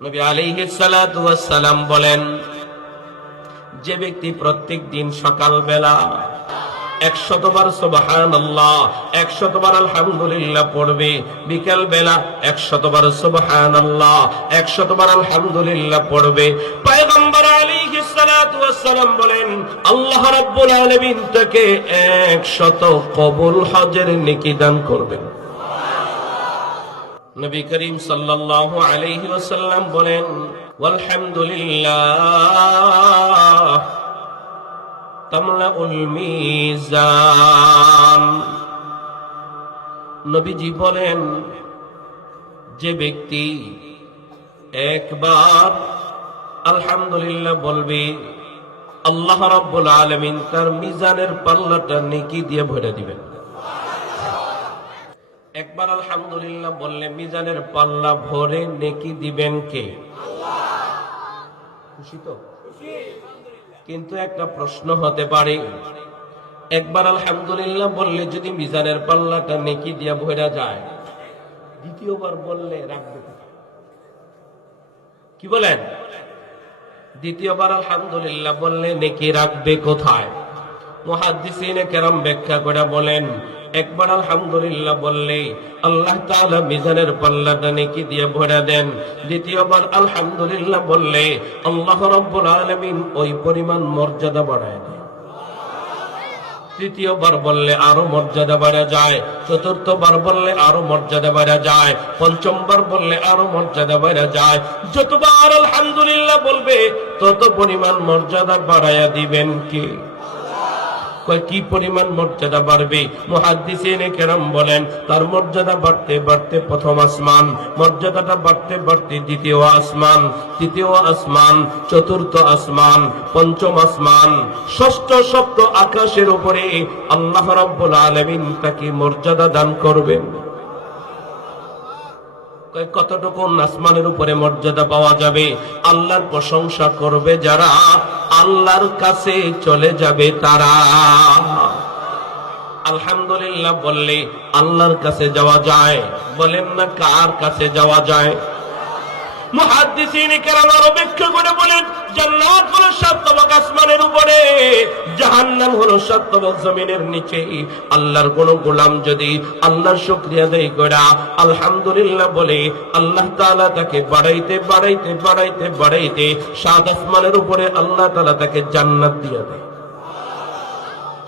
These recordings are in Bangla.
নবী আলাইহিস সালাতু ওয়াস সালাম বলেন, যে ব্যক্তি প্রত্যেক দিন সকালবেলা 100 বার সুবহানাল্লাহ 100 বার আলহামদুলিল্লাহ পড়বে, বিকাল বেলা 100 বার সুবহানাল্লাহ 100 বার আলহামদুলিল্লাহ পড়বে, পয়গম্বর আলাইহিস সালাতু ওয়াস সালাম বলেন আল্লাহ রাব্বুল আলামিন তাকে 100 কবুল হজের নেকি দান করবেন। নবী করিম সাল্লাল্লাহু আলাইহি ওয়াসাল্লাম বলেন ওয়ালহামদুলিল্লাহ তামলাউল মিজান। নবীজি বলেন, যে ব্যক্তি একবার আলহামদুলিল্লাহ বলবে, আল্লাহ রাব্বুল আলামিন তার মিজানের পাল্লাটা নেকি দিয়ে ভরে দিবেন। একবার আলহামদুলিল্লাহ বললে মিজানের পাল্লা ভরে নেকি দিবেন কে? আল্লাহ। খুশি তো? কিন্তু একটা প্রশ্ন হতে পারে, একবার আলহামদুলিল্লাহ বললে যদি মিজানের পাল্লাটা নেকি দিয়া ভরা যায়, দ্বিতীয়বার বললে রাখবে কোথায়? কি বলেন? দ্বিতীয়বার আলহামদুলিল্লাহ বললে নেকি রাখবে কোথায়? মুহাদ্দিসিনে কেরাম ব্যাখ্যা করে বলেন, একবার আলহামদুলিল্লাহ বললে আল্লাহ তাআলা মিজানের পাল্লাটা নেকি দিয়ে ভরে দেন। দ্বিতীয়বার আলহামদুলিল্লাহ বললে আল্লাহ রাব্বুল আলামিন ওই পরিমাণ মর্যাদা বাড়ায় দেন। তৃতীয়বার বললে আরো মর্যাদা বাড়া যায়, চতুর্থবার বললে আরো মর্যাদা বাড়া যায়, পঞ্চমবার বললে আরো মর্যাদা বাড়া যায়। যতবার আলহামদুলিল্লাহ বলবে তত পরিমাণ মর্যাদা বাড়ায়া দিবেন কে? কি পরিমাণ মর্যাদা বাড়বে? মুহাদ্দিসিনে কেরাম বলেন, তার মর্যাদা বাড়তে বাড়তে প্রথম আসমান, মর্যাদাটা বাড়তে বাড়তে দ্বিতীয় আসমান, তৃতীয় আসমান, চতুর্থ আসমান, পঞ্চম আসমান, ষষ্ঠ সপ্ত আকাশের উপরে আল্লাহ রাব্বুল আলামিন তাকে মর্যাদা দান করবেন। কতটুকু আসমানের উপরে মর্যাদা পাওয়া যাবে? আল্লাহর প্রশংসা করবে যারা, আল্লাহর কাছে চলে যাবে তারা। আলহামদুলিল্লাহ বললে আল্লাহর কাছে যাওয়া যায়। বলেন না কার কাছে যাওয়া যায়? মুহাদ্দিসিনে কেরাম আরো ব্যাখ্যা করে বলেন, জান্নাত হলো 7 তবক আসমানের উপরে, জাহান্নাম হলো 7 তবক জমিনের নিচে। আল্লাহর কোন গোলাম যদি আল্লাহর শুকরিয়া আদায় করে আলহামদুলিল্লাহ বলে, আল্লাহ তাআলা তাকে বাড়াইতে বাড়াইতে বাড়াইতে বাড়াইতে 7 আসমানের উপরে আল্লাহ তাআলা তাকে জান্নাত দিয়ে দেয়।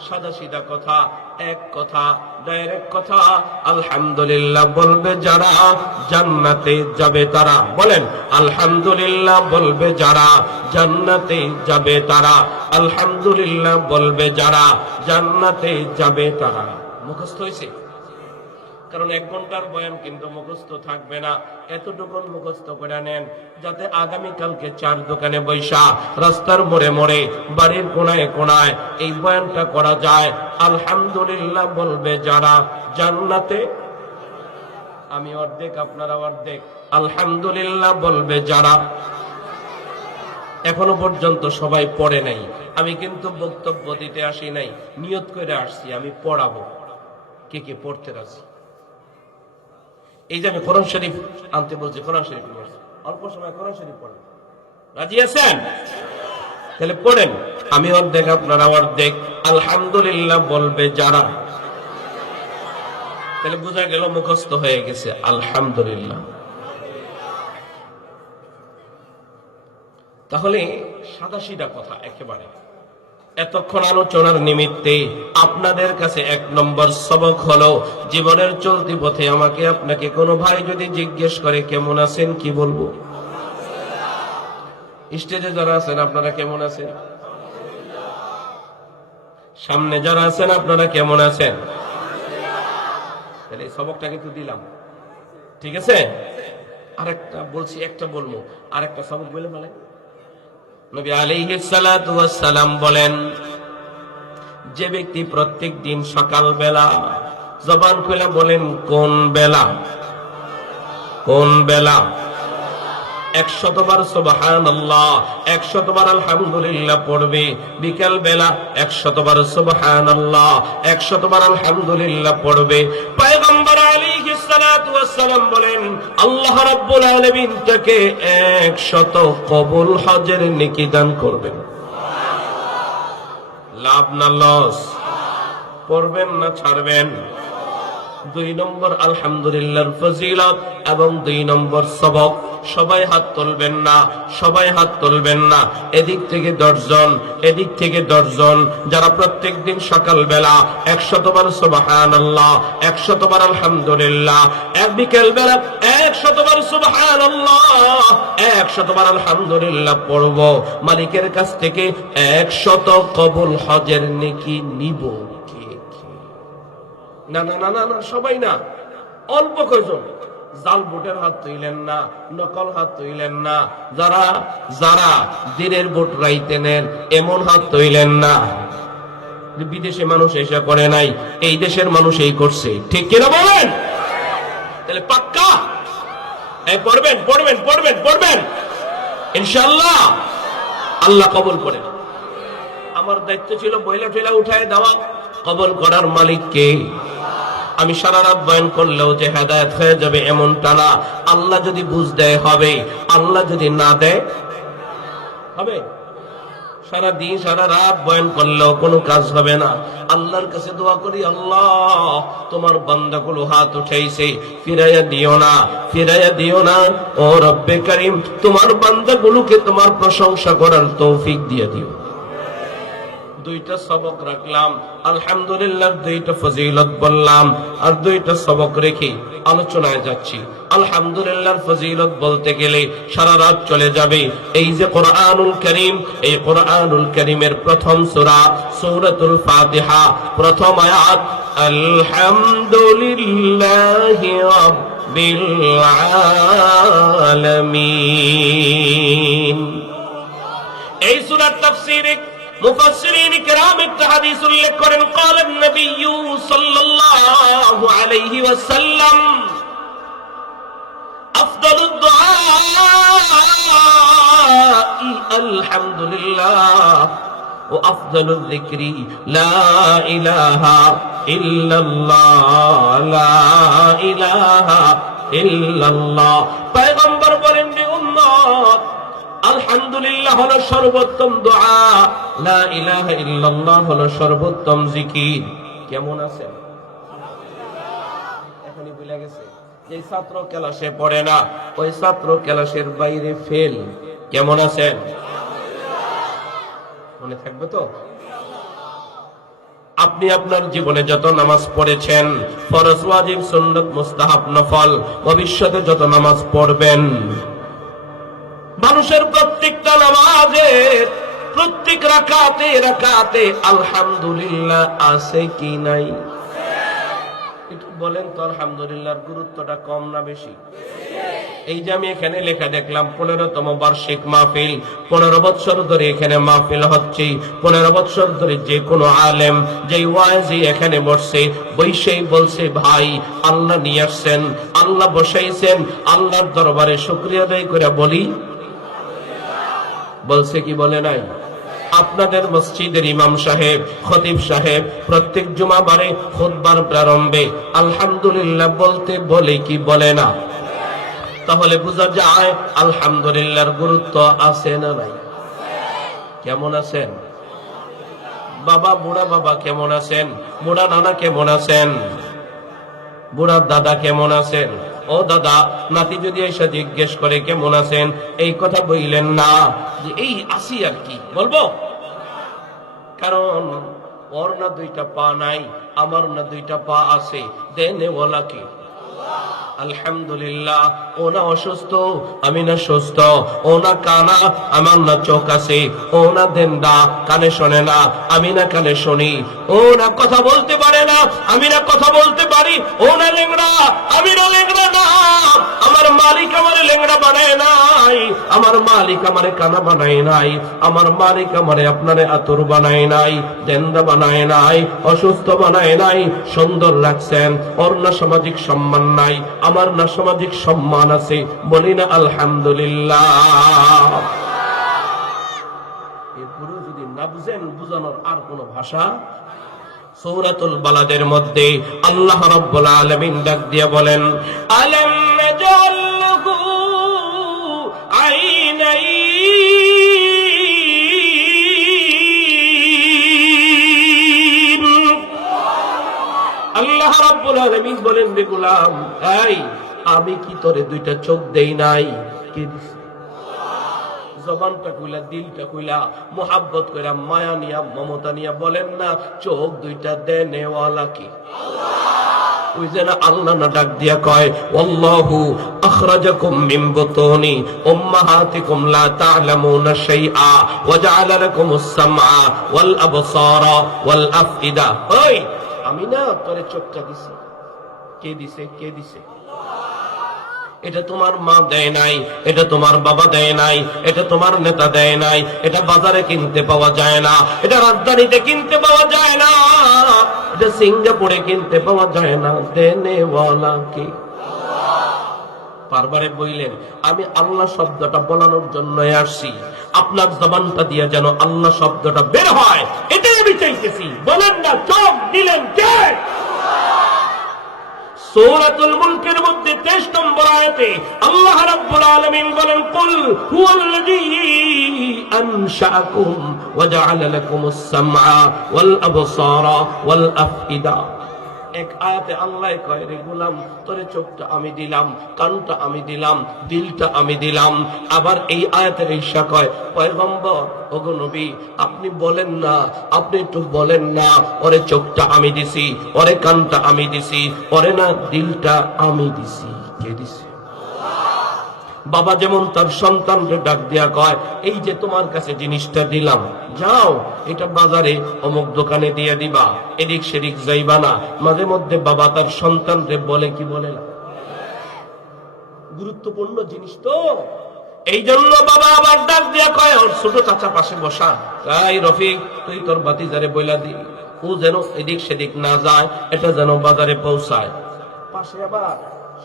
সাদা সিধা কথা, এক কথা, ডাইরেক্ট কথা। আলহামদুলিল্লাহ বলবে যারা জান্নাতে যাবে তারা। বলেন আলহামদুলিল্লাহ বলবে যারা জান্নাতে যাবে তারা। আলহামদুলিল্লাহ বলবে যারা জান্নাতে যাবে তারা। মুখস্থ হয়েছে? কারণ 1 ঘন্টার বয়ান কিন্তু মুখস্থ থাকবে না। এতটুকু মুখস্থ করে নেন যাতে আগামীকালকে 4 দোকানে বৈশা, রাস্তার মোড়ে মোড়ে, বাড়ির কোনায় কোনায় এই বয়ানটা করা যায়। আলহামদুলিল্লাহ বলবে যারা জান্নাতে, আমি অর্ধেক আপনারা অর্ধেক। আলহামদুলিল্লাহ বলবে যারা। এখনো পর্যন্ত সবাই পড়ে নাই। আমি কিন্তু বক্তব্য দিতে আসি নাই, নিয়ত করে আসছি আমি পড়াবো। কে কে পড়তে রাজি? এই যে আমি কোরআন শরীফ আনতে বলছি, কোরআন শরীফ অল্প সময় কোরআন শরীফ পড়েন। রাজি আছেন? তাহলে পড়েন, আমি অর্ধেক আপনারা অর্ধেক। আলহামদুলিল্লাহ বলবে যারা, তাহলে বোঝা গেল মুখস্থ হয়ে গেছে আলহামদুলিল্লাহ। তাহলে সাদাসিধা কথা একেবারে। এতক্ষণ আলোচনার নিমিত্তে আপনাদের কাছে 1 নম্বর সবক হলো, জীবনের চলতি পথে আমাকে আপনাকে কোনো ভাই যদি জিজ্ঞেস করে কেমন আছেন, কি বলবো? স্টেজে যারা আছেন আপনারা কেমন আছেন? সামনে যারা আছেন আপনারা কেমন আছেন? তাহলে এই সবকটা কিন্তু দিলাম, ঠিক আছে? আরেকটা বলছি, একটা বলবো, আরেকটা সবক বলে বলে। নবী আলাইহিস সালাতু ওয়াস সালাম বলেন, যে ব্যক্তি প্রত্যেক দিন সকালবেলা, জবান খুলে বলেন কোন বেলা, কোন বেলা, 100 বার সুবহানাল্লাহ 100 বার আলহামদুলিল্লাহ পড়বে, বিকাল বেলা 100 বার সুবহানাল্লাহ 100 বার আলহামদুলিল্লাহ পড়বে। পয়গম্বর আলাইহিস আলাইহিসসালাতু ওয়াসসালাম বলেন, আল্লাহ রাব্বুল আলামিন তাকে 100 কবুল হজের নেকি দান করবেন। লাভ না লস? পড়বেন না ছাড়বেন? 2 নম্বর আলহামদুলিল্লাহর ফজিলত এবং 2 নম্বর সবক। সবাই হাত তুলবেন না, সবাই হাত তুলবেন না। এদিক থেকে 10 জন, এদিক থেকে 10 জন, যারা প্রত্যেক দিন সকালবেলা 100 বার সুবহানাল্লাহ, 100 বার আলহামদুলিল্লাহ, এক বিকেল বেলা 100 বার সুবহানাল্লাহ, 100 বার আলহামদুলিল্লাহ পড়ব, মালিকের কাছ থেকে 100 কবুল হজের নেকি নিব। না না না না না, সবাই না, অল্প কয়জন। জাল ভোটের হাত তুইলেন না, নকল হাত তুইলেন না, যারা যারা দিনের ভোট রাইতে নেন এমন হাত তুইলেন না। বিদেশে মানুষ এসে করে নাই, এই দেশের মানুষ এই করছে, ঠিক কিনা বলেন? তাহলে পাক্কা পড়বেন পড়বেন পড়বেন পড়বেন ইনশাআল্লাহ, আল্লাহ কবুল করেন। আমার দায়িত্ব ছিল বইলা টইলা উঠায় দেওয়া, কবুল করার মালিক কে? আমি সারা রাত বয়ান করলেও যে হেদায়েত হয়ে যাবে এমনটা না। আল্লাহ যদি বুঝ দেয় হবে, আল্লাহ যদি না দেয় হবে। সারা দিন সারা রাত বয়ান করলেও কোনো কাজ হবে না। আল্লাহর কাছে দোয়া করি, আল্লাহ তোমার বান্দাগুলো হাত উঠাইছে, ফিরাইয়া দিও না, ফিরাইয়া দিও না। ও রব্বে কারীম, তোমার বান্দাগুলোকে তোমার প্রশংসা করার তৌফিক দিয়ে দিও। 2টা সবক রাখলাম, আলহামদুলিল্লাহ 2টা ফজিলত বললাম, আর 2টা সবক রেখে আলোচনায় যাচ্ছি। আলহামদুলিল্লাহর ফজিলত বলতে গেলে সারা রাত চলে যাবে। এই যে কোরআনুল কারীম, এই কোরআনুল কারীমের প্রথম সূরা সূরাতুল ফাতিহা, প্রথম আয়াত আলহামদুলিল্লাহি রাব্বিল আলামিন। এই সূরার তাফসীরে মুফাসসিরিন কিরাম একটা হাদিস উল্লেখ করেন, ক্বালা নবী সাল্লাল্লাহু আলাইহি ওয়াসাল্লাম আফদালুদ দুআ আলহামদুলিল্লাহ ওয়া আফদালুয যিকরি লা ইলাহা ইল্লাল্লাহ, লা ইলাহা ইল্লাল্লাহ। পয়গম্বর বলেন, উম্মত, আলহামদুলিল্লাহ হলো সর্বোত্তম দোয়া, লা ইলাহা ইল্লাল্লাহ হলো সর্বোত্তম জিকির। কেমন আছেন? এখনই ভুলে গেছে যে ছাত্র ক্লাসে পড়ে না, ওই ছাত্র ক্লাসের বাইরে ফেল। কেমন আছেন? মনে থাকবে তো? আপনি আপনার জীবনে যত নামাজ পড়েছেন, ফরজ, ওয়াজিব, সুন্নাত, মুস্তাহাব, নফল, ভবিষ্যতে যত নামাজ পড়বেন, মানুষের প্রত্যেকটা নামাজের প্রত্যেক রাকাতে রাকাতে আলহামদুলিল্লাহ আছে কি নাই? একটু বলেন তো, আলহামদুলিল্লাহর গুরুত্বটা কম না বেশি? এই যে আমি এখানে লেখা দেখলাম 15তম বার্ষিক মাহফিল, 15 বছর ধরে এখানে মাহফিল হচ্ছে। 15 বছর ধরে যে কোনো আলেম, যেই ওয়াইজি এখানে বসছে, বৈশেই বলছে, ভাই আল্লাহ নিয়ে আসছেন, আল্লাহ বসাইছেন, আল্লাহর দরবারে শুকরিয়া আদায় করে বলি। বলছে কি বলে নাই? আপনাদের মসজিদের ইমাম সাহেব, খতিব সাহেব প্রত্যেক জুমাবারে খুতবার প্রারম্ভে আলহামদুলিল্লাহ বলতে বলে কি বলে না? তাহলে বোঝা যায় আলহামদুলিল্লাহর গুরুত্ব আছে না নাই? কেমন আছেন বাবা? বুড়া বাবা কেমন আছেন? বুড়া নানা কেমন আছেন? বুড়া দাদা কেমন আছেন? ও দাদা, নাতি যদি এসে জিজ্ঞেস করে কেমন আছেন, এই কথা বললেন না যে এই আসি আর কি বলবো, কারণ ওর না 2টা পা নাই, আমার না 2টা পা আছে, দেনে ওয়ালা কি? আলহামদুলিল্লাহ। ও না অসুস্থ, আমি না সুস্থ, ও না কানা, আমার না চোখ আছে, ও না দেন্দা, কানে শোনে না, আমি না কানে শুনি, ও না কথা বলতে পারে না, আমি না কথা বলতে পারি, ও না লেংড়া, আমি না লেংড়া না। আমার মালিক আমার লেংড়া বানায় নাই, আমার মালিক আমারে কানা বানায় নাই, আমার মালিক আমারে আপনারে আতর বানায় নাই, দেন্দা বানায় নাই, অসুস্থ বানায় নাই, সুন্দর রাখছেন। ওর না সামাজিক সম্মান নাই, আমার না সামাজিক সম্মান আছে, বলি না আলহামদুলিল্লাহ। এরপরেও যদি না বুঝেন, বুঝানোর আর কোন ভাষা, সূরাতুল বালাদের মধ্যে আল্লাহ রাব্বুল আলামিন ডাক দিয়ে বলেন, আলাম নাজাল লাহু আইনাইন। আল্লাহ রাব্বুল আলামিন বলেন, রে গোলাম, এই আমি কি তোরে দুইটা চোখ দেই নাই? কে দিছে? জবানটা কইলা, দিলটা কইলা, মোহাব্বত কইরা, মায়া নিয়া, মমতা নিয়া বলেন না, চোখ দুইটা দেনেওয়ালা কি? ওই যে না আল্লাহ না ডাক দিয়া কয়, আল্লাহু আখরাজাকুম মিন বুতুনি উম্মাহাতিকুম লা তা'লামুনা শাইআ ওয়া জা'আলা লাকুমুস সামআ ওয়াল আবসারা ওয়াল আফইদা। ওই আমি না তোরে চোখটা দিছি। কে দিছে? কে দিছে? এটা তোমার মা দেয় নাই, এটা তোমার বাবা দেয় নাই, এটা তোমার নেতা দেয় নাই, এটা বাজারে কিনতে পাওয়া যায় না, এটা রাজধানীতে কিনতে পাওয়া যায় না, এটা সিঙ্গাপুরে কিনতে পাওয়া যায় না। দেনেওয়ালা কি? বারবারে বললেন, আমি আল্লাহ শব্দটা বলানোর জন্য আসছি, আপনার জবানটা দিয়ে যেন আল্লাহ শব্দটা বের হয়, এটাই আমি চাইতেছি। বলেন না, চোখ দিলেন কে? সূরাতুল মুলকের মধ্যে 23 নম্বর আয়াতে আল্লাহ রাব্বুল আলামিন বলেন, কুল হুয়াল্লাযী আনশাআকুম ওয়া জাআলা লাকুমুস সামআ ওয়াল আবসারা ওয়াল আফইদা। এক আয়াতে আল্লাহ কয়, রে গোলাম, তোরে চোখটা আমি দিলাম, কানটা আমি দিলাম, দিলটা আমি দিলাম। আবার এই আয়াতের ঈশা কয়, পয়গম্বর, ওগো নবী, আপনি বলেন না, আপনি একটু বলেন না, ওরে চোখটা আমি দিছি, ওরে কানটা আমি দিছি, ওরে না দিলটা আমি দিছি। কে দিছে? বাবা যেমন তার সন্তানকে ডাক দিয়া কয়, এই যে তোমার কাছে জিনিসটা দিলাম, যাও এটা বাজারে অমুক দোকানে দিয়ে দিবা, এদিক সেদিক যাইবা না। মাঝে মধ্যে বাবা তার সন্তানকে বলে কি বলে না? গুরুত্বপূর্ণ জিনিস তো, এই জন্য বাবা আবার ডাক দিয়া কয়, ওর ছোট চাচা পাশে বসা, এই রফিক, তুই তোর ভাতিজারে বইলা দি, ও যেন এদিক সেদিক না যায়, এটা যেন বাজারে পৌঁছায়। পাশে আবার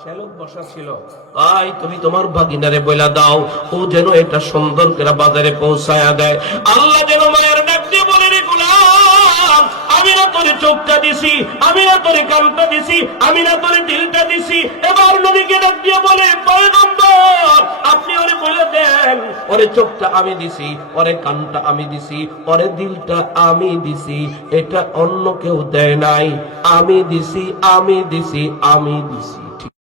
শ্যালক বসা ছিল, তাই তুমি তোমার ভাগিনারে বইলা দাও, ও যেন এটা সুন্দর করে বাজারে পৌঁছায়া দেয়। আল্লাহ যেন মায়ের ডাক দিয়ে বলে, রে গোলাম, আমি না তোরে চোখটা দিছি, আমি না তোরে কানটা দিছি, আমি না তোরে দিলটা দিছি। এবার নবীকে ডাক দিয়ে বলে, পয়গম্বর, আপনি ওরে বলে দেন, ওরে চোখটা আমি দিছি, ওরে কানটা আমি দিছি, ওরে দিলটা আমি দিছি, এটা অন্য কেউ দেয় নাই, আমি দিছি, আমি দিছি, আমি দিছি।